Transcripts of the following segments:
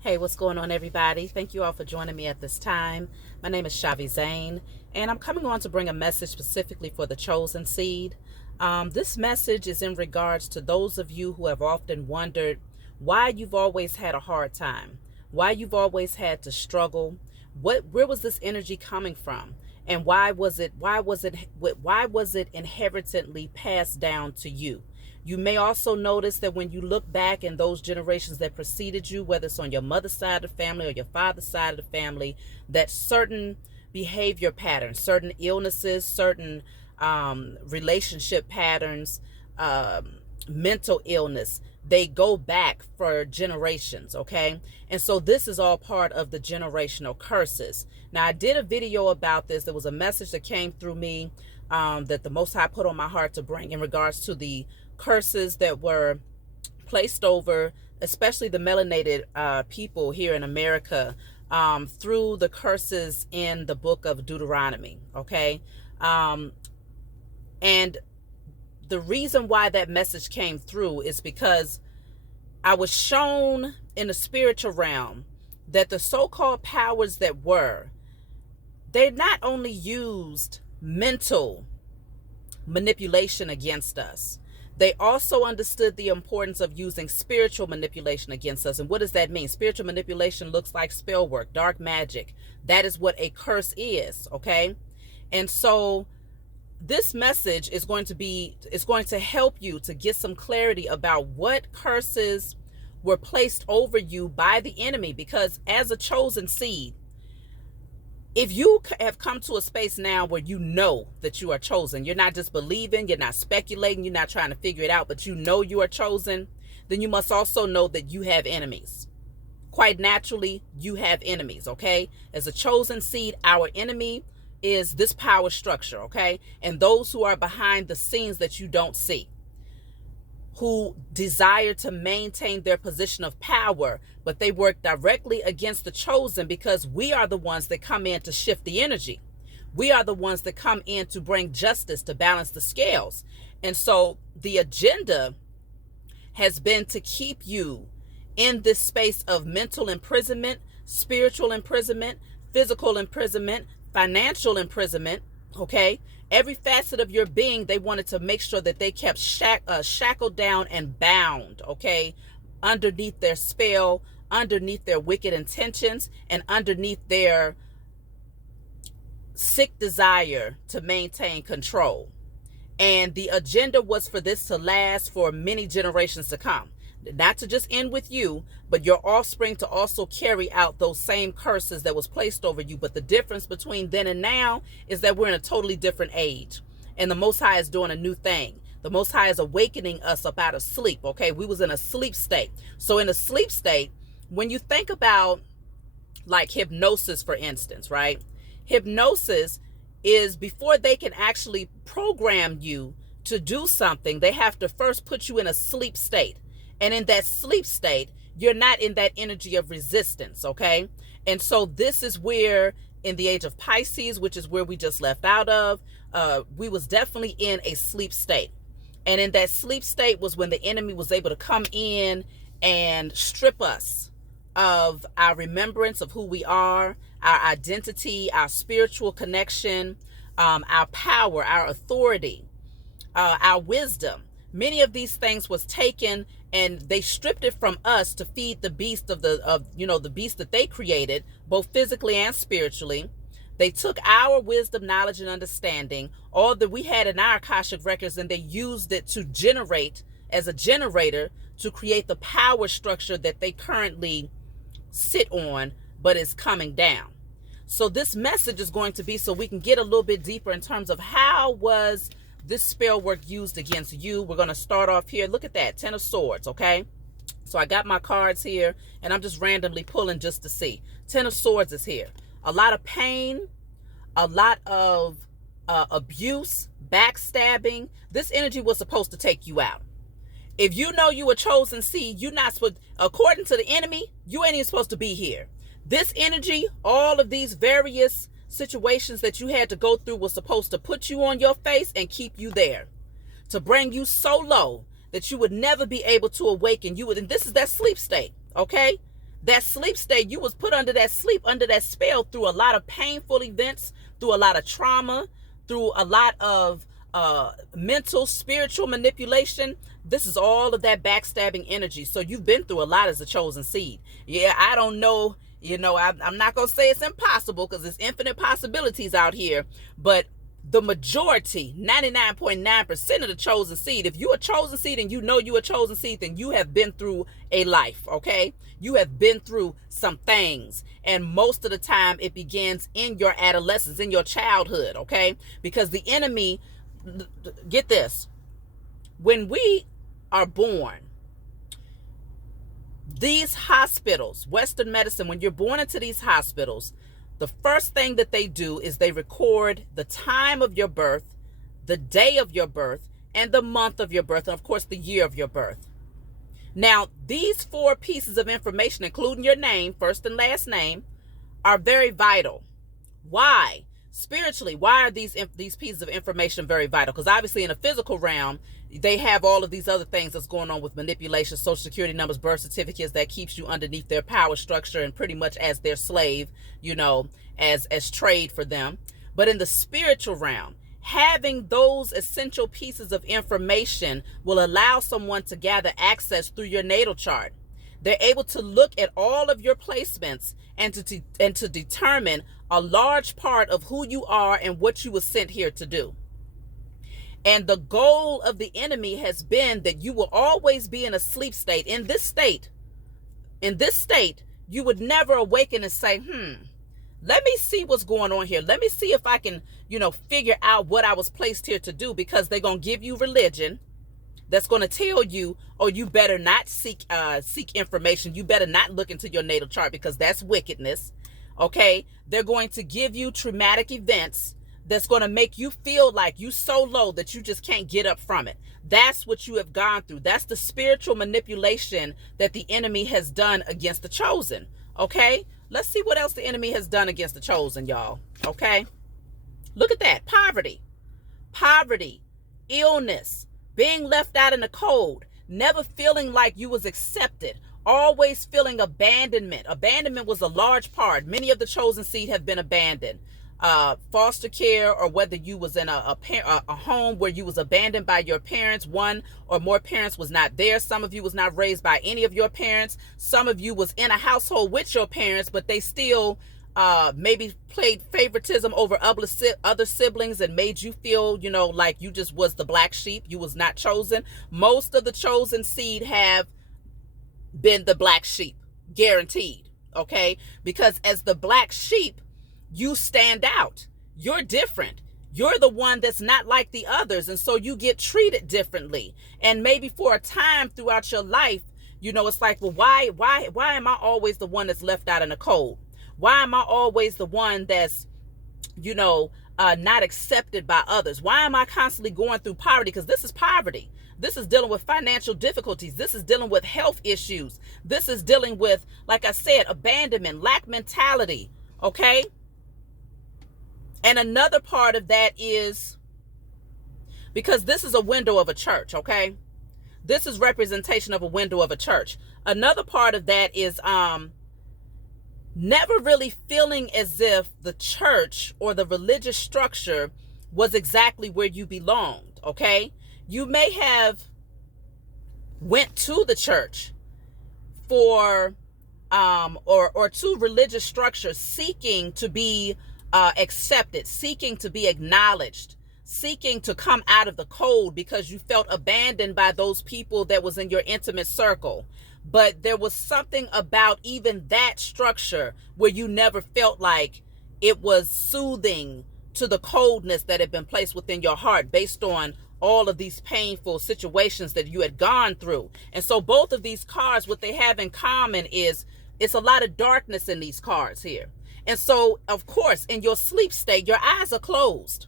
Hey, what's going on, everybody? Thank you all for joining me at this time. My name is Shavi Zane, and I'm coming on to bring a message specifically for the chosen seed. This message is in regards to those of you who have often wondered why you've always had a hard time, why you've always had to struggle. Where was this energy coming from? And why was it inherently passed down to you? You may also notice that when you look back in those generations that preceded you, whether it's on your mother's side of the family or your father's side of the family, that certain behavior patterns, certain illnesses, certain relationship patterns, mental illness, they go back for generations, okay? And so this is all part of the generational curses. Now, I did a video about this. There was a message that came through me that the Most High put on my heart to bring in regards to the curses that were placed over, especially the melanated people here in America, through the curses in the book of Deuteronomy, okay? And the reason why that message came through is because I was shown in the spiritual realm that the so-called powers that were, they not only used mental manipulation against us, they also understood the importance of using spiritual manipulation against us. And what does that mean? Spiritual manipulation looks like spell work, dark magic. That is what a curse is, okay? And so this message is going to help you to get some clarity about what curses were placed over you by the enemy. Because as a chosen seed, if you have come to a space now where you know that you are chosen, you're not just believing, you're not speculating, you're not trying to figure it out, but you know you are chosen, then you must also know that you have enemies. Quite naturally, you have enemies, okay? As a chosen seed, our enemy is this power structure, okay? And those who are behind the scenes that you don't see, who desire to maintain their position of power, but they work directly against the chosen, because we are the ones that come in to shift the energy. We are the ones that come in to bring justice, to balance the scales. And so the agenda has been to keep you in this space of mental imprisonment, spiritual imprisonment, physical imprisonment, financial imprisonment, okay? Every facet of your being, they wanted to make sure that they kept shackled down and bound, okay? Underneath their spell, underneath their wicked intentions, and underneath their sick desire to maintain control. And the agenda was for this to last for many generations to come. Not to just end with you, but your offspring to also carry out those same curses that was placed over you. But the difference between then and now is that we're in a totally different age. And the Most High is doing a new thing. The Most High is awakening us up out of sleep, okay? We was in a sleep state. So in a sleep state, when you think about like hypnosis, for instance, right? Hypnosis is before they can actually program you to do something, they have to first put you in a sleep state. And in that sleep state, you're not in that energy of resistance, okay? And so this is where, in the age of Pisces, which is where we just left out of, we was definitely in a sleep state. And in that sleep state was when the enemy was able to come in and strip us of our remembrance of who we are, our identity, our spiritual connection, our power, our authority, our wisdom. Many of these things was taken, and they stripped it from us to feed the beast of the beast that they created, both physically and spiritually. They took our wisdom, knowledge, and understanding, all that we had in our Akashic records, and they used it to generate, as a generator, to create the power structure that they currently sit on, but is coming down. So this message is going to be so we can get a little bit deeper in terms of how was this spell work used against you. We're going to start off here. Look at that, 10 of Swords, okay? So I got my cards here, and I'm just randomly pulling just to see. 10 of Swords is here. A lot of pain, a lot of abuse, backstabbing. This energy was supposed to take you out. If you know you a chosen seed, you're not supposed, according to the enemy, you ain't even supposed to be here. This energy, all of these various situations that you had to go through was supposed to put you on your face and keep you there, to bring you so low that you would never be able to awaken. And this is that sleep state, okay? That sleep state, you was put under that sleep, under that spell through a lot of painful events, through a lot of trauma, through a lot of mental, spiritual manipulation. This is all of that backstabbing energy. So you've been through a lot as a chosen seed. Yeah, I don't know. I'm not going to say it's impossible because there's infinite possibilities out here. But the majority, 99.9% of the chosen seed, if you're a chosen seed and you know you're a chosen seed, then you have been through a life, okay? You have been through some things. And most of the time it begins in your adolescence, in your childhood, okay? Because the enemy, get this, when we are born, these hospitals, Western medicine, when you're born into these hospitals, the first thing that they do is they record the time of your birth, the day of your birth, and the month of your birth, and of course the year of your birth. Now, these 4 pieces of information, including your name, first and last name, are very vital. Why? Spiritually, why are these pieces of information very vital? Because obviously in the physical realm, they have all of these other things that's going on with manipulation, social security numbers, birth certificates, that keeps you underneath their power structure and pretty much as their slave, as trade for them. But in the spiritual realm, having those essential pieces of information will allow someone to gather access through your natal chart. They're able to look at all of your placements and to determine a large part of who you are and what you were sent here to do. And the goal of the enemy has been that you will always be in a sleep state. In this state, you would never awaken and say, let me see what's going on here. Let me see if I can, figure out what I was placed here to do, because they're going to give you religion that's going to tell you, oh, you better not seek information. You better not look into your natal chart because that's wickedness. Okay. They're going to give you traumatic events that's going to make you feel like you so low that you just can't get up from it. That's what you have gone through. That's the spiritual manipulation that the enemy has done against the chosen. Okay. Let's see what else the enemy has done against the chosen, y'all. Okay. Look at that. Poverty, illness, being left out in the cold, never feeling like you was accepted, always feeling abandonment. Abandonment was a large part. Many of the chosen seed have been abandoned. Foster care, or whether you was in a home where you was abandoned by your parents, one or more parents was not there. Some of you was not raised by any of your parents. Some of you was in a household with your parents, but they still maybe played favoritism over other siblings and made you feel, like you just was the black sheep. You was not chosen. Most of the chosen seed have been the black sheep, guaranteed. Okay, because as the black sheep, you stand out. You're different. You're the one that's not like the others. And so you get treated differently. And maybe for a time throughout your life, it's like, well, why am I always the one that's left out in the cold? Why am I always the one that's, not accepted by others? Why am I constantly going through poverty? Because this is poverty. This is dealing with financial difficulties. This is dealing with health issues. This is dealing with, like I said, abandonment, lack mentality. Okay. And another part of that is because this is a window of a church, okay? This is representation of a window of a church. Another part of that is never really feeling as if the church or the religious structure was exactly where you belonged, okay? You may have went to the church for or to religious structures seeking to be accepted, seeking to be acknowledged, seeking to come out of the cold because you felt abandoned by those people that was in your intimate circle. But there was something about even that structure where you never felt like it was soothing to the coldness that had been placed within your heart based on all of these painful situations that you had gone through. And so both of these cards, what they have in common is it's a lot of darkness in these cards here. And so, of course, in your sleep state, your eyes are closed.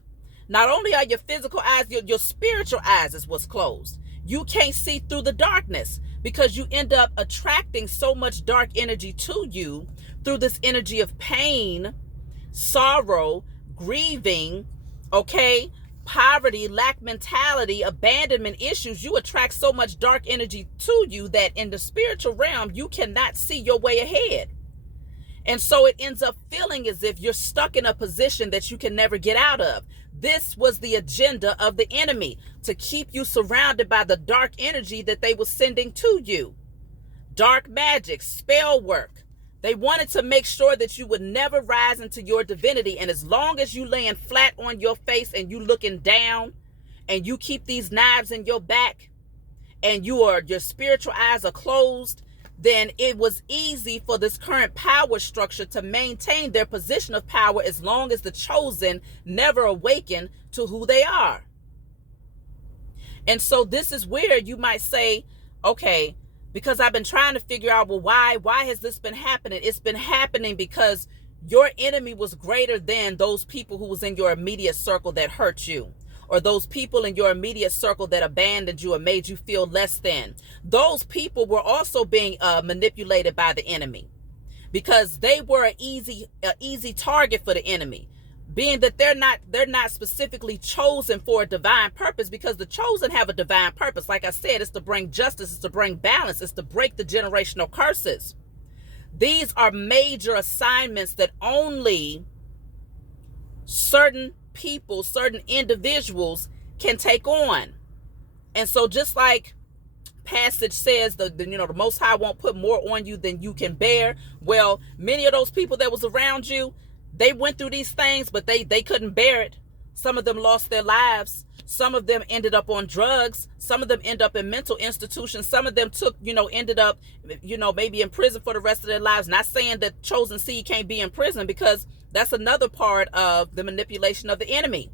Not only are your physical eyes, your spiritual eyes is what's closed. You can't see through the darkness because you end up attracting so much dark energy to you through this energy of pain, sorrow, grieving, okay, poverty, lack mentality, abandonment issues, you attract so much dark energy to you that in the spiritual realm, you cannot see your way ahead. And so it ends up feeling as if you're stuck in a position that you can never get out of. This was the agenda of the enemy, to keep you surrounded by the dark energy that they were sending to you. Dark magic, spell work. They wanted to make sure that you would never rise into your divinity. And as long as you laying flat on your face and you looking down and you keep these knives in your back and your spiritual eyes are closed, then it was easy for this current power structure to maintain their position of power as long as the chosen never awaken to who they are. And so this is where you might say, okay, because I've been trying to figure out, well, why has this been happening? It's been happening because your enemy was greater than those people who was in your immediate circle that hurt you, or those people in your immediate circle that abandoned you and made you feel less than. Those people were also being manipulated by the enemy because they were an easy target for the enemy, being that they're not specifically chosen for a divine purpose, because the chosen have a divine purpose. Like I said, it's to bring justice, it's to bring balance, it's to break the generational curses. These are major assignments that only certain people, certain individuals can take on. And so just like passage says, the Most High won't put more on you than you can bear. Well, many of those people that was around you, they went through these things, but they couldn't bear it. Some of them lost their lives. Some of them ended up on drugs. Some of them end up in mental institutions. Some of them ended up, maybe in prison for the rest of their lives. Not saying that chosen seed can't be in prison, because that's another part of the manipulation of the enemy.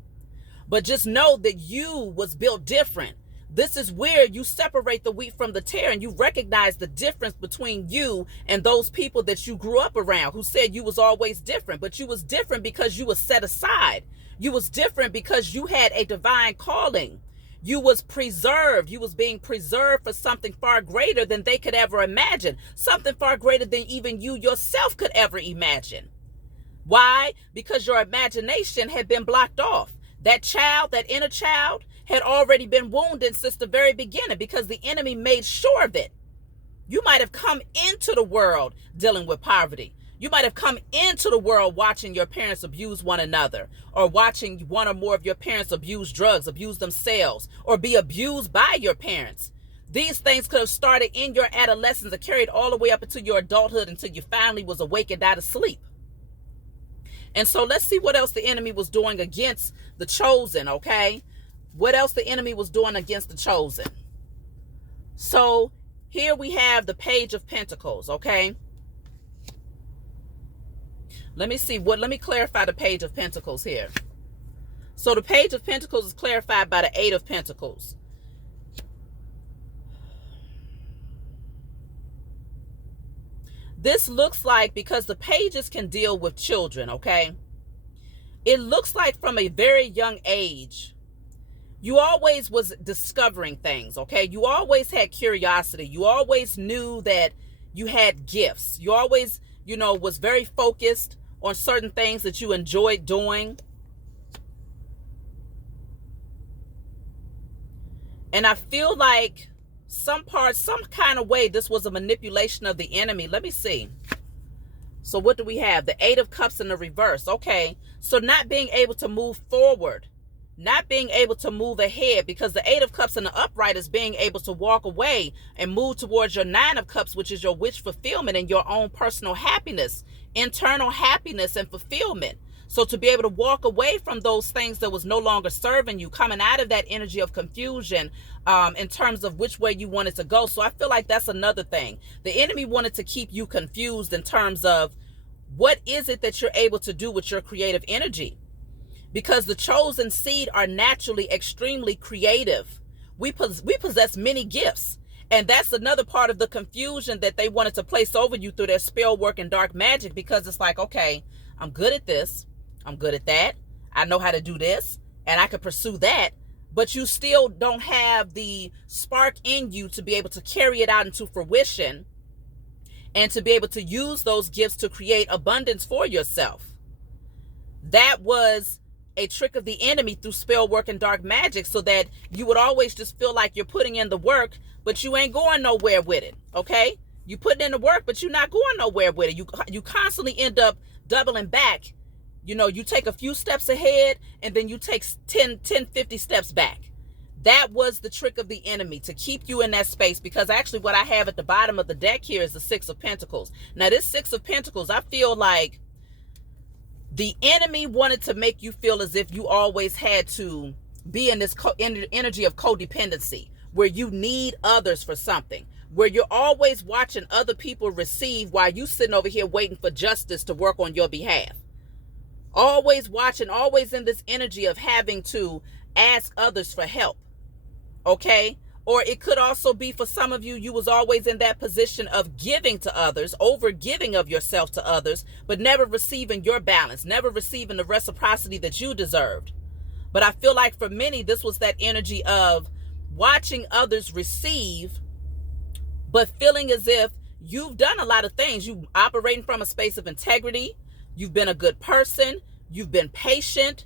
But just know that you was built different. This is where you separate the wheat from the tare, and you recognize the difference between you and those people that you grew up around who said you was always different. But you was different because you was set aside. You was different because you had a divine calling. You was preserved. You was being preserved for something far greater than they could ever imagine. Something far greater than even you yourself could ever imagine. Why? Because your imagination had been blocked off. That child, that inner child, had already been wounded since the very beginning, because the enemy made sure of it. You might have come into the world dealing with poverty. You might have come into the world watching your parents abuse one another, or watching one or more of your parents abuse drugs, abuse themselves, or be abused by your parents. These things could have started in your adolescence and carried all the way up into your adulthood until you finally was awakened out of sleep. And so let's see what else the enemy was doing against the chosen, okay? What else the enemy was doing against the chosen. So here we have the Page of Pentacles, okay? Let me clarify the Page of Pentacles here. So the Page of Pentacles is clarified by the Eight of Pentacles. This looks like, because the pages can deal with children, okay? It looks like from a very young age, you always was discovering things, okay? You always had curiosity. You always knew that you had gifts. You always, was very focused on certain things that you enjoyed doing. And I feel like some kind of way, this was a manipulation of the enemy. Let me see. So what do we have? The Eight of Cups in the reverse. Okay. So not being able to move forward, not being able to move ahead, because the Eight of Cups in the upright is being able to walk away and move towards your Nine of Cups, which is your wish fulfillment and your own personal happiness, internal happiness and fulfillment. So to be able to walk away from those things that was no longer serving you, coming out of that energy of confusion in terms of which way you wanted to go. So I feel like that's another thing. The enemy wanted to keep you confused in terms of what is it that you're able to do with your creative energy. Because the chosen seed are naturally extremely creative. We possess many gifts. And that's another part of the confusion that they wanted to place over you through their spell work and dark magic. Because it's like, okay, I'm good at this. I'm good at that. I know how to do this. And I could pursue that. But you still don't have the spark in you to be able to carry it out into fruition. And to be able to use those gifts to create abundance for yourself. That was a trick of the enemy through spell work and dark magic, so that you would always just feel like you're putting in the work, but you ain't going nowhere with it. Okay? You putting in the work, but you're not going nowhere with it. You constantly end up doubling back. You take a few steps ahead and then you take 50 steps back. That was the trick of the enemy, to keep you in that space, because actually what I have at the bottom of the deck here is the Six of Pentacles. Now this Six of Pentacles, I feel like the enemy wanted to make you feel as if you always had to be in this energy of codependency, where you need others for something, where you're always watching other people receive while you sitting over here waiting for justice to work on your behalf. Always watching, always in this energy of having to ask others for help. Okay? Or it could also be, for some of you, you was always in that position of giving to others, over giving of yourself to others, but never receiving your balance, never receiving the reciprocity that you deserved. But I feel like for many, this was that energy of watching others receive, but feeling as if you've done a lot of things. You operating from a space of integrity. You've been a good person. You've been patient.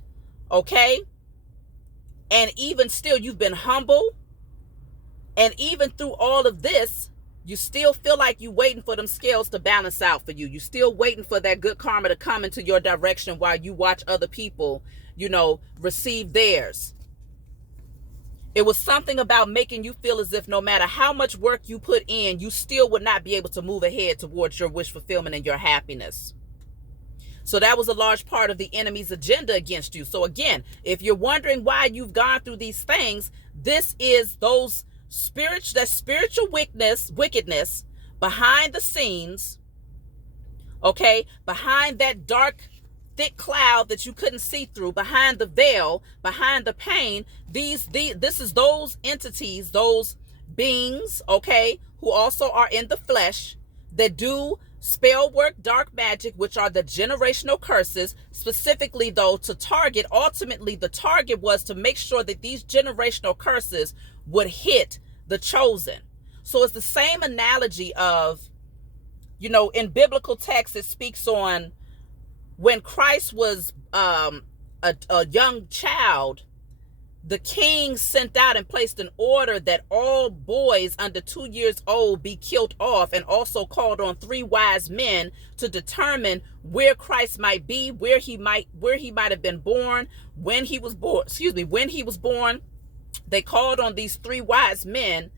Okay? And even still, you've been humble. And even through all of this, you still feel like you're waiting for them scales to balance out for you. You're still waiting for that good karma to come into your direction while you watch other people, receive theirs. It was something about making you feel as if no matter how much work you put in, you still would not be able to move ahead towards your wish fulfillment and your happiness. So that was a large part of the enemy's agenda against you. So again, if you're wondering why you've gone through these things, this is that spiritual wickedness behind the scenes, okay, behind that dark, thick cloud that you couldn't see through, behind the veil, behind the pain. This is those entities, those beings, okay, who also are in the flesh, that do spell work, dark magic, which are the generational curses, specifically though to target. Ultimately, the target was to make sure that these generational curses would hit the chosen. So it's the same analogy of, in biblical text, it speaks on when Christ was a young child. The king sent out and placed an order that all boys under 2 years old be killed off, and also called on 3 wise men to determine where Christ might be, where he might have been born, when he was born. They called on these 3 wise men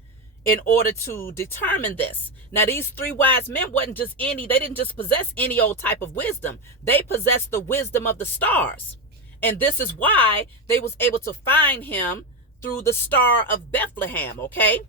in order to determine this. Now, these 3 wise men they didn't just possess any old type of wisdom. They possessed the wisdom of the stars. And this is why they was able to find him through the star of Bethlehem, okay?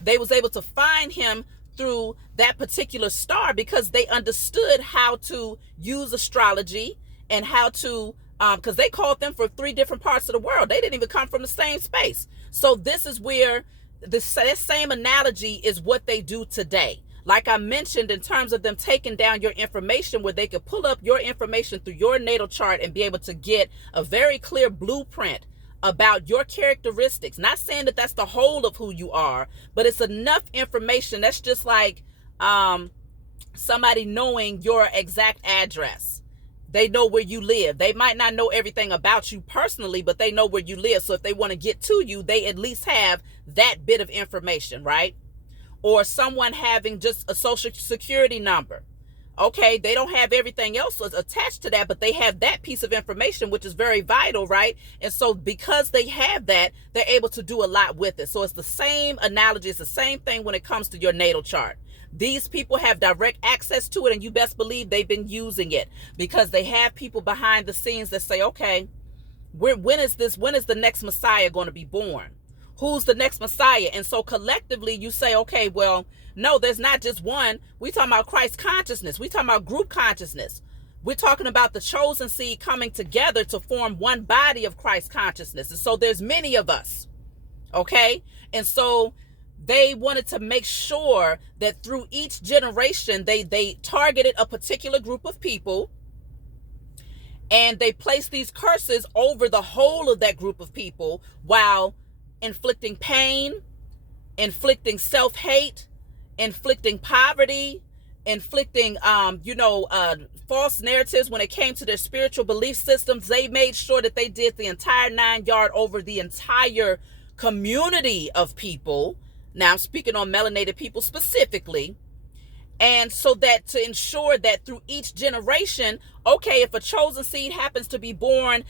They was able to find him through that particular star because they understood how to use astrology and how to, because they called them from 3 different parts of the world. They didn't even come from the same space. So this is where that same analogy is what they do today. Like I mentioned, in terms of them taking down your information, where they could pull up your information through your natal chart and be able to get a very clear blueprint about your characteristics. Not saying that that's the whole of who you are, but it's enough information. That's just like somebody knowing your exact address. They know where you live. They might not know everything about you personally, but they know where you live. So if they want to get to you, they at least have that bit of information, right? Or someone having just a social security number. Okay, they don't have everything else attached to that, but they have that piece of information, which is very vital, right? And so because they have that, they're able to do a lot with it. So it's the same analogy. It's the same thing when it comes to your natal chart. These people have direct access to it, and you best believe they've been using it because they have people behind the scenes that say, okay, when is the next Messiah going to be born? Who's the next Messiah? And so collectively you say, okay, well, no, there's not just one. We're talking about Christ consciousness. We're talking about group consciousness. We're talking about the chosen seed coming together to form one body of Christ consciousness. And so there's many of us. Okay. And so they wanted to make sure that through each generation, they targeted a particular group of people, and they placed these curses over the whole of that group of people while inflicting pain, inflicting self-hate, inflicting poverty, inflicting, false narratives when it came to their spiritual belief systems. They made sure that they did the entire 9 yard over the entire community of people. Now I'm speaking on melanated people specifically. And so that to ensure that through each generation, okay, if a chosen seed happens to be born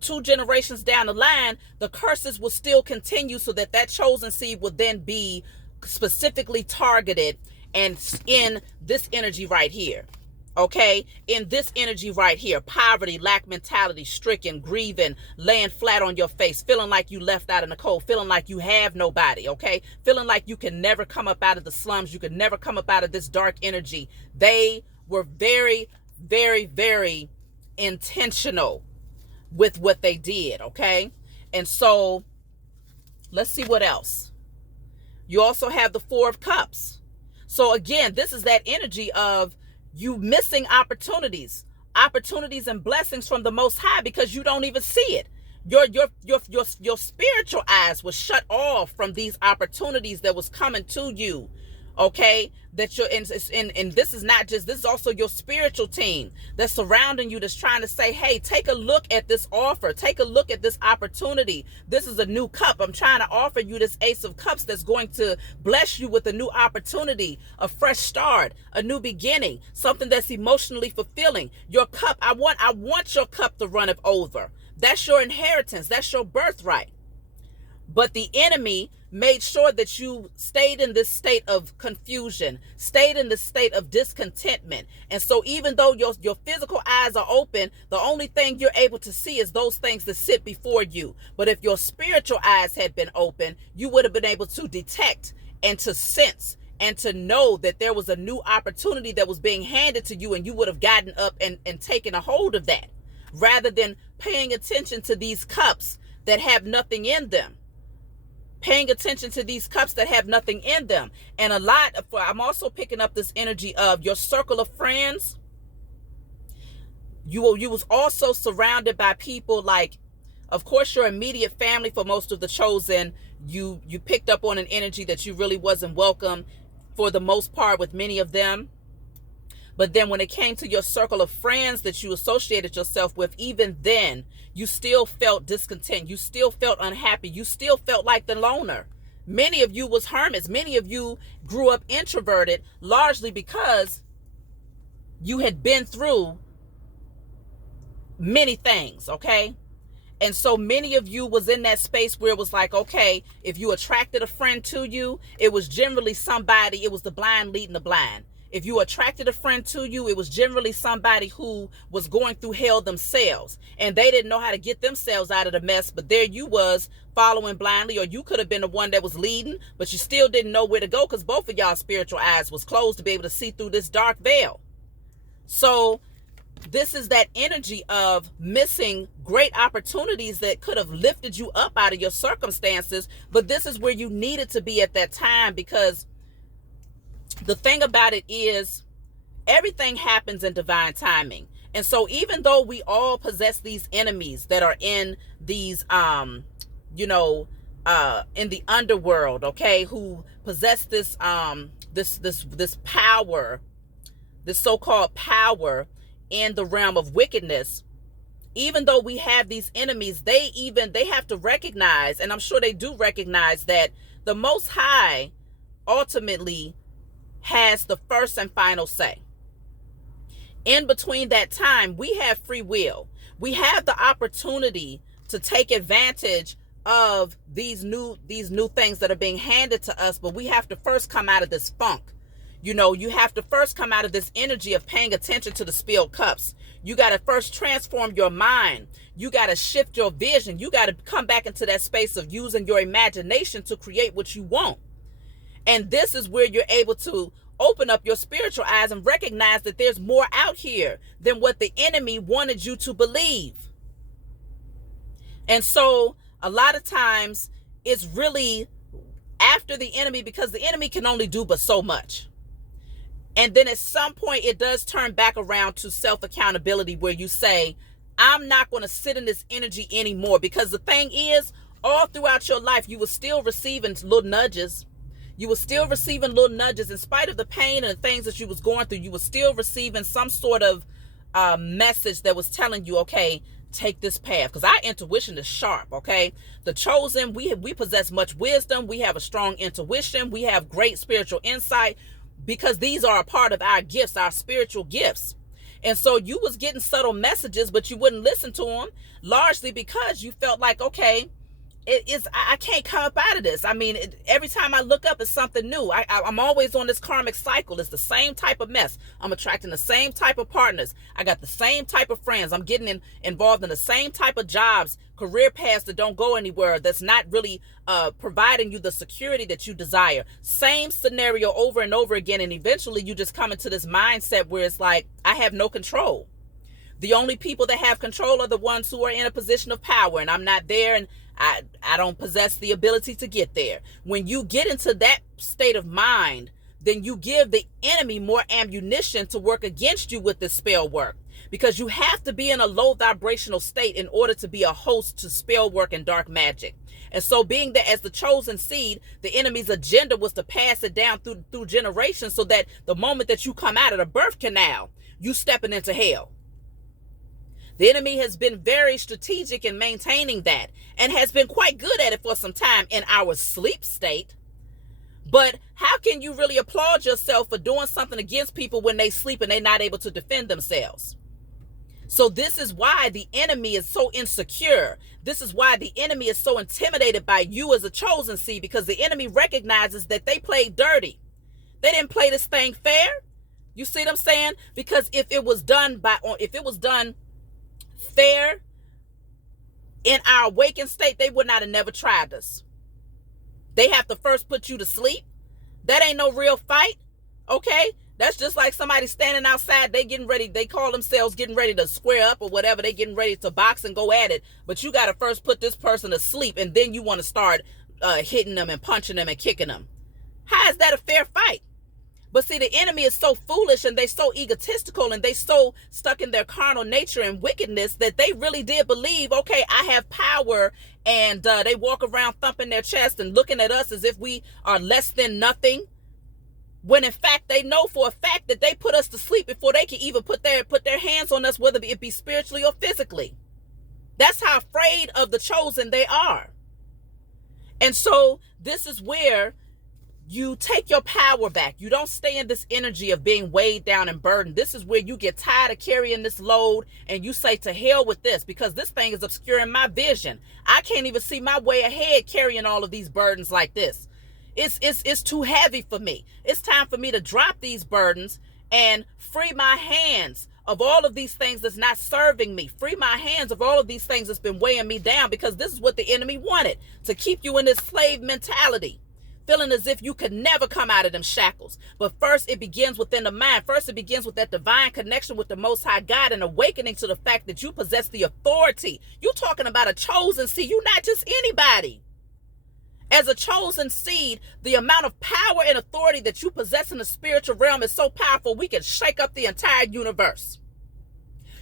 2 generations down the line, the curses will still continue, so that that chosen seed will then be specifically targeted and in this energy right here. Okay, in this energy right here: poverty, lack mentality, stricken, grieving, laying flat on your face, feeling like you left out in the cold, feeling like you have nobody, okay, feeling like you can never come up out of the slums, you can never come up out of this dark energy. They were very, very, very intentional with what they did, okay? And so let's see what else. You also have the 4 of Cups. So again, this is that energy of you missing opportunities and blessings from the Most High because you don't even see it. Your spiritual eyes was shut off from these opportunities that was coming to you. Okay, that you're in, and this is not just, this is also your spiritual team that's surrounding you, that's trying to say, hey, take a look at this offer, take a look at this opportunity. This is a new cup. I'm trying to offer you this Ace of Cups that's going to bless you with a new opportunity, a fresh start, a new beginning, something that's emotionally fulfilling. Your cup, I want your cup to run over. That's your inheritance. That's your birthright. But the enemy made sure that you stayed in this state of confusion, stayed in this state of discontentment. And so even though your physical eyes are open, the only thing you're able to see is those things that sit before you. But if your spiritual eyes had been open, you would have been able to detect and to sense and to know that there was a new opportunity that was being handed to you, and you would have gotten up and taken a hold of that, rather than paying attention to these cups that have nothing in them. Paying attention to these cups that have nothing in them. And I'm also picking up this energy of your circle of friends. You was also surrounded by people like, of course, your immediate family. For most of the chosen, you picked up on an energy that you really wasn't welcome for the most part with many of them. But then when it came to your circle of friends that you associated yourself with, even then, you still felt discontent. You still felt unhappy. You still felt like the loner. Many of you was hermits. Many of you grew up introverted, largely because you had been through many things, okay? And so many of you was in that space where it was like, okay, if you attracted a friend to you, it was generally somebody, it was the blind leading the blind. If you attracted a friend to you, it was generally somebody who was going through hell themselves, and they didn't know how to get themselves out of the mess. But there you was following blindly, or you could have been the one that was leading, but you still didn't know where to go because both of y'all spiritual eyes was closed to be able to see through this dark veil. So this is that energy of missing great opportunities that could have lifted you up out of your circumstances. But this is where you needed to be at that time, because the thing about it is everything happens in divine timing. And so even though we all possess these enemies that are in these, in the underworld, okay, who possess this, this power, this so-called power in the realm of wickedness, even though we have these enemies, they have to recognize, and I'm sure they do recognize, that the Most High ultimately has the first and final say. In between that time, we have free will. We have the opportunity to take advantage of these new things that are being handed to us, but we have to first come out of this funk. You have to first come out of this energy of paying attention to the spilled cups. You got to first transform your mind. You got to shift your vision. You got to come back into that space of using your imagination to create what you want. And this is where you're able to open up your spiritual eyes and recognize that there's more out here than what the enemy wanted you to believe. And so a lot of times it's really after the enemy, because the enemy can only do but so much. And then at some point it does turn back around to self-accountability, where you say, I'm not going to sit in this energy anymore. Because the thing is, all throughout your life, you were still receiving little nudges. You were still receiving little nudges in spite of the pain and the things that you was going through. You were still receiving some sort of message that was telling you, okay, take this path, because our intuition is sharp. Okay, the chosen, we possess much wisdom. We have a strong intuition. We have great spiritual insight, because these are a part of our gifts, our spiritual gifts. And so you was getting subtle messages, but you wouldn't listen to them, largely because you felt like, okay, I can't come up out of this. I mean, every time I look up, it's something new. I'm always on this karmic cycle. It's the same type of mess. I'm attracting the same type of partners. I got the same type of friends. I'm getting involved in the same type of jobs, career paths that don't go anywhere, that's not really providing you the security that you desire. Same scenario over and over again. And eventually you just come into this mindset where it's like, I have no control. The only people that have control are the ones who are in a position of power, and I'm not there, and I don't possess the ability to get there. When you get into that state of mind, then you give the enemy more ammunition to work against you with this spell work, because you have to be in a low vibrational state in order to be a host to spell work and dark magic. And so, being that as the chosen seed, the enemy's agenda was to pass it down through generations, so that the moment that you come out of the birth canal, you stepping into hell. The enemy has been very strategic in maintaining that, and has been quite good at it for some time in our sleep state. But how can you really applaud yourself for doing something against people when they sleep and they're not able to defend themselves? So this is why the enemy is so insecure. This is why the enemy is so intimidated by you as a chosen seed, because the enemy recognizes that they played dirty. They didn't play this thing fair. You see what I'm saying? Because if it was done fair in our awakened state, they would not have never tried us. They have to first put you to sleep. That ain't no real fight. Okay? That's just like somebody standing outside. They getting ready. They call themselves getting ready to square up or whatever. They getting ready to box and go at it. But you got to first put this person to sleep, and then you want to start hitting them and punching them and kicking them. How is that a fair fight? But see, the enemy is so foolish, and they so egotistical, and they so stuck in their carnal nature and wickedness that they really did believe, okay, I have power, and they walk around thumping their chest and looking at us as if we are less than nothing, when in fact they know for a fact that they put us to sleep before they can even put their hands on us, whether it be spiritually or physically. That's how afraid of the chosen they are. And so this is where you take your power back. You don't stay in this energy of being weighed down and burdened. This is where you get tired of carrying this load, and you say, to hell with this, because this thing is obscuring my vision. I can't even see my way ahead carrying all of these burdens like this. It's too heavy for me. It's time for me to drop these burdens and free my hands of all of these things that's not serving me. Free my hands of all of these things that's been weighing me down, because this is what the enemy wanted, to keep you in this slave mentality, feeling as if you could never come out of them shackles. But first, it begins within the mind. First, it begins with that divine connection with the Most High God, and awakening to the fact that you possess the authority. You're talking about a chosen seed. You're not just anybody. As a chosen seed, the amount of power and authority that you possess in the spiritual realm is so powerful, we can shake up the entire universe.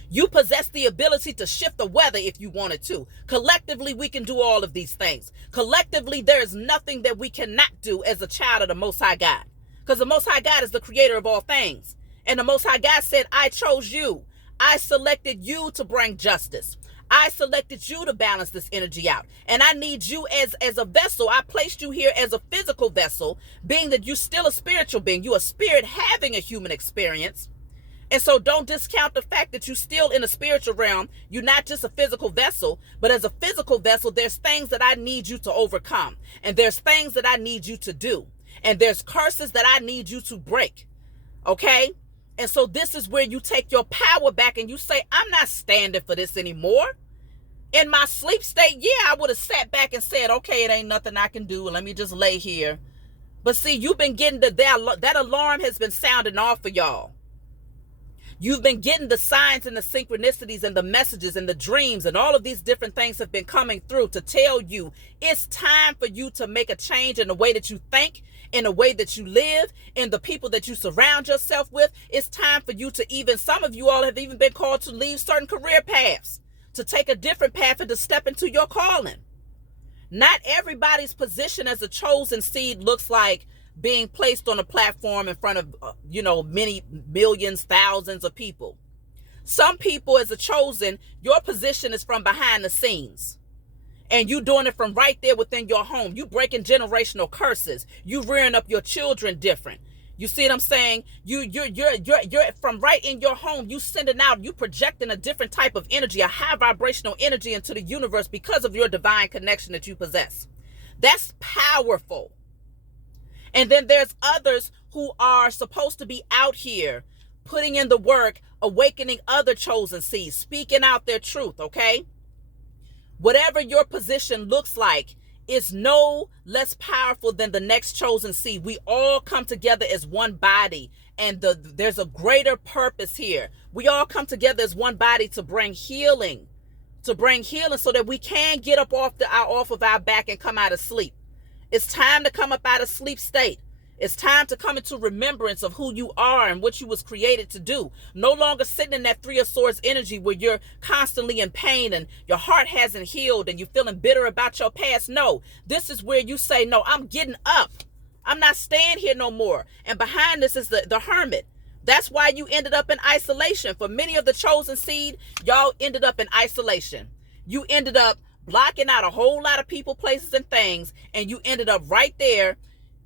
You possess the ability to shift the weather if you wanted to. Collectively, we can do all of these things. Collectively, there is nothing that we cannot do as a child of the Most High God. Because the Most High God is the creator of all things. And the Most High God said, I chose you. I selected you to bring justice. I selected you to balance this energy out. And I need you as a vessel. I placed you here as a physical vessel, being that you're still a spiritual being. You're a spirit having a human experience. And so don't discount the fact that you're still in a spiritual realm. You're not just a physical vessel, but as a physical vessel, there's things that I need you to overcome. And there's things that I need you to do. And there's curses that I need you to break. Okay? And so this is where you take your power back and you say, I'm not standing for this anymore. In my sleep state, yeah, I would have sat back and said, okay, it ain't nothing I can do. Let me just lay here. But see, you've been getting that alarm has been sounding off for y'all. You've been getting the signs and the synchronicities and the messages and the dreams, and all of these different things have been coming through to tell you it's time for you to make a change in the way that you think, in the way that you live, in the people that you surround yourself with. It's time for you to even, some of you all have even been called to leave certain career paths, to take a different path and to step into your calling. Not everybody's position as a chosen seed looks like being placed on a platform in front of, many millions, thousands of people. Some people, as a chosen, your position is from behind the scenes. And you doing it from right there within your home. You breaking generational curses. You rearing up your children different. You see what I'm saying? You're from right in your home. You sending out, you projecting a different type of energy, a high vibrational energy into the universe because of your divine connection that you possess. That's powerful. And then there's others who are supposed to be out here putting in the work, awakening other chosen seeds, speaking out their truth, okay? Whatever your position looks like is no less powerful than the next chosen seed. We all come together as one body, and there's a greater purpose here. We all come together as one body to bring healing, so that we can get up off of our back and come out of sleep. It's time to come up out of sleep state. It's time to come into remembrance of who you are and what you was created to do. No longer sitting in that Three of Swords energy where you're constantly in pain and your heart hasn't healed and you're feeling bitter about your past. No, this is where you say, no, I'm getting up. I'm not staying here no more. And behind this is the hermit. That's why you ended up in isolation. For many of the chosen seed, y'all ended up in isolation. You ended up blocking out a whole lot of people, places, and things, and you ended up right there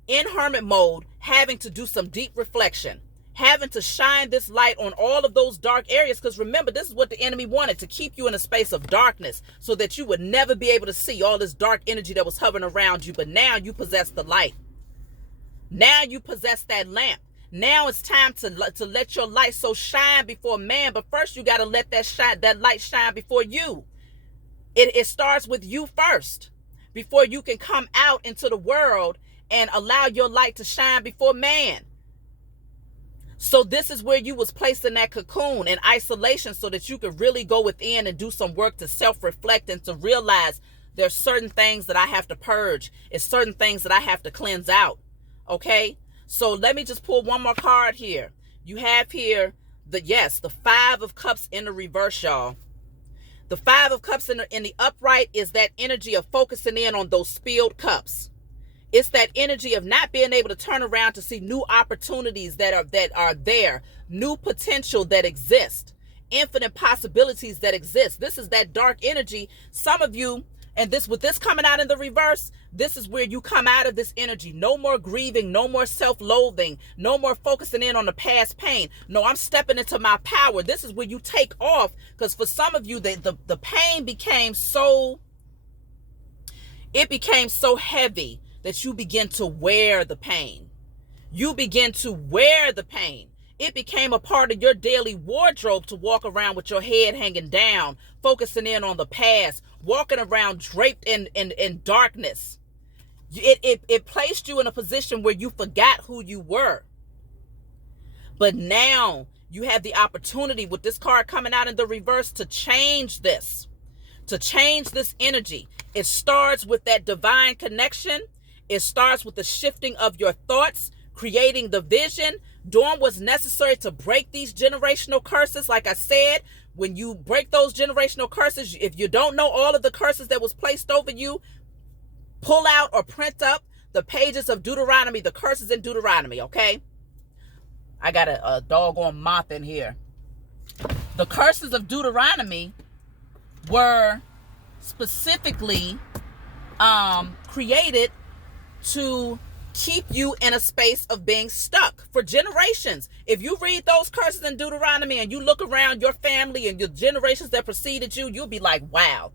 in hermit mode, having to do some deep reflection, having to shine this light on all of those dark areas. Because remember, this is what the enemy wanted, to keep you in a space of darkness so that you would never be able to see all this dark energy that was hovering around you. But now you possess the light. Now you possess that lamp. Now it's time to let your light so shine before man. But first you got to let that light shine before you. It starts with you first before you can come out into the world and allow your light to shine before man. So this is where you was placed in that cocoon in isolation so that you could really go within and do some work to self-reflect and to realize there's certain things that I have to purge. It's certain things that I have to cleanse out. Okay? So let me just pull one more card here. You have here the Five of Cups in the reverse, y'all. The Five of Cups in the upright is that energy of focusing in on those spilled cups. It's that energy of not being able to turn around to see new opportunities that are there, new potential that exists, infinite possibilities that exist. This is that dark energy. Some of you, and with this coming out in the reverse, this is where you come out of this energy. No more grieving, no more self-loathing, no more focusing in on the past pain. No, I'm stepping into my power. This is where you take off, because for some of you, the pain became so heavy that you begin to wear the pain. You begin to wear the pain. It became a part of your daily wardrobe to walk around with your head hanging down, focusing in on the past, walking around draped in darkness. It placed you in a position where you forgot who you were. But now you have the opportunity with this card coming out in the reverse to change this, energy. It starts with that divine connection. It starts with the shifting of your thoughts, creating the vision, doing what's necessary to break these generational curses. Like I said, when you break those generational curses, if you don't know all of the curses that was placed over you, pull out or print up the pages of Deuteronomy, the curses in Deuteronomy, okay? I got a doggone moth in here. The curses of Deuteronomy were specifically created to keep you in a space of being stuck for generations. If you read those curses in Deuteronomy and you look around your family and your generations that preceded you, you'll be like, wow,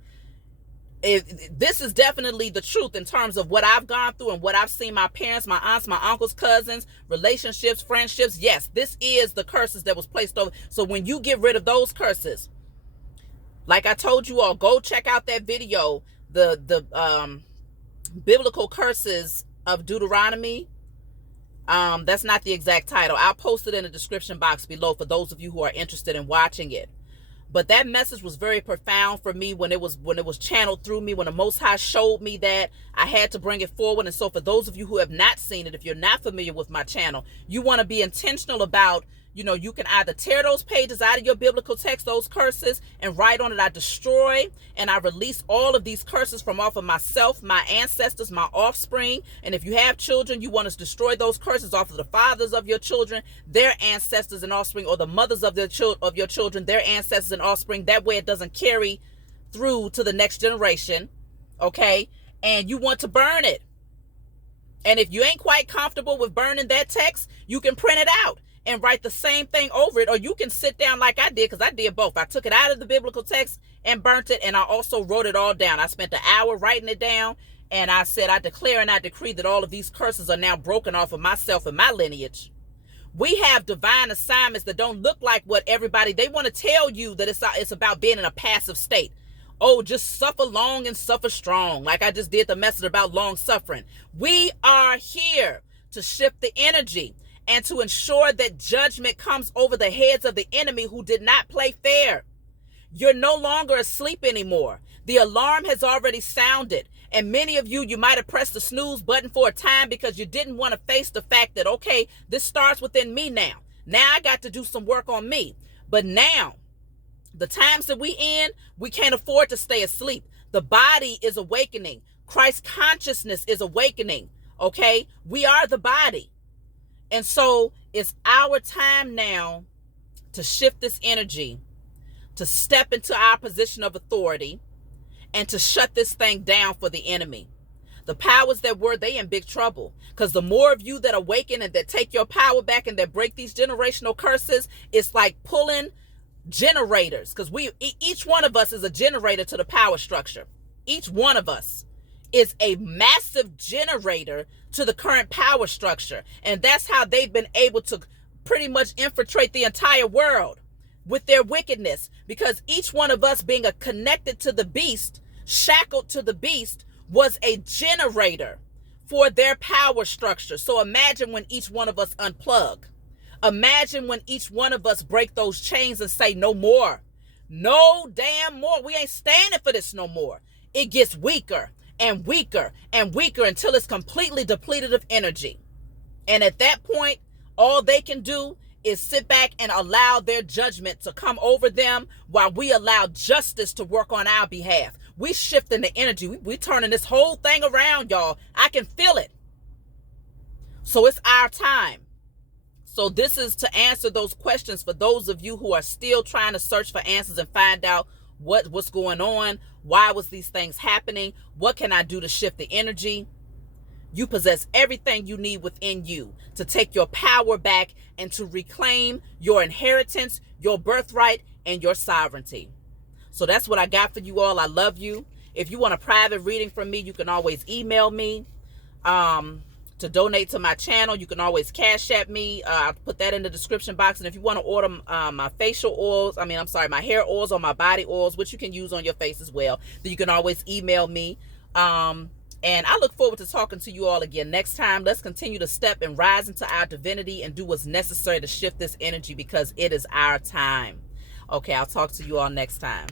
this is definitely the truth in terms of what I've gone through and what I've seen my parents, my aunts, my uncles, cousins, relationships, friendships. Yes, this is the curses that was placed over. So when you get rid of those curses, like I told you all, go check out that video, the biblical curses of Deuteronomy. That's not the exact title. I'll post it in the description box below for those of you who are interested in watching it. But that message was very profound for me when it was channeled through me, when the Most High showed me that. I had to bring it forward. And so for those of you who have not seen it, if you're not familiar with my channel, you want to be intentional about You can either tear those pages out of your biblical text, those curses, and write on it, I destroy and I release all of these curses from off of myself, my ancestors, my offspring. And if you have children, you want to destroy those curses off of the fathers of your children, their ancestors and offspring, or the mothers of your children, their ancestors and offspring. That way it doesn't carry through to the next generation. Okay? And you want to burn it. And if you ain't quite comfortable with burning that text, you can print it out and write the same thing over it. Or you can sit down like I did, because I did both. I took it out of the biblical text and burnt it, and I also wrote it all down. I spent an hour writing it down, and I said, I declare and I decree that all of these curses are now broken off of myself and my lineage. We have divine assignments that don't look like what everybody, they want to tell you that it's about being in a passive state. Oh, just suffer long and suffer strong. Like I just did the message about long suffering. We are here to shift the energy and to ensure that judgment comes over the heads of the enemy who did not play fair. You're no longer asleep anymore. The alarm has already sounded. And many of you might have pressed the snooze button for a time because you didn't want to face the fact that, okay, this starts within me now. Now I got to do some work on me. But now, the times that we in, we can't afford to stay asleep. The body is awakening. Christ consciousness is awakening. Okay? We are the body. And so it's our time now to shift this energy, to step into our position of authority, and to shut this thing down for the enemy. The powers that were, they in big trouble. Because the more of you that awaken and that take your power back and that break these generational curses, it's like pulling generators. Because each one of us is a generator to the power structure. Each one of us is a massive generator to the current power structure. And that's how they've been able to pretty much infiltrate the entire world with their wickedness. Because each one of us being connected to the beast, shackled to the beast, was a generator for their power structure. So imagine when each one of us unplug. Imagine when each one of us break those chains and say no more. No damn more. We ain't standing for this no more. It gets weaker and weaker and weaker until it's completely depleted of energy. And at that point, all they can do is sit back and allow their judgment to come over them while we allow justice to work on our behalf. We shifting the energy. We turning this whole thing around, y'all. I can feel it. So it's our time. So this is to answer those questions for those of you who are still trying to search for answers and find out what's going on. Why was these things happening? What can I do to shift the energy? You possess everything you need within you to take your power back and to reclaim your inheritance, your birthright, and your sovereignty. So that's what I got for you all. I love you. If you want a private reading from me, you can always email me. To donate to my channel, you can always Cash App me. I'll put that in the description box. And if you want to order my facial oils, my hair oils or my body oils, which you can use on your face as well, then you can always email me. And I look forward to talking to you all again next time. Let's continue to step and rise into our divinity and do what's necessary to shift this energy because it is our time. Okay, I'll talk to you all next time.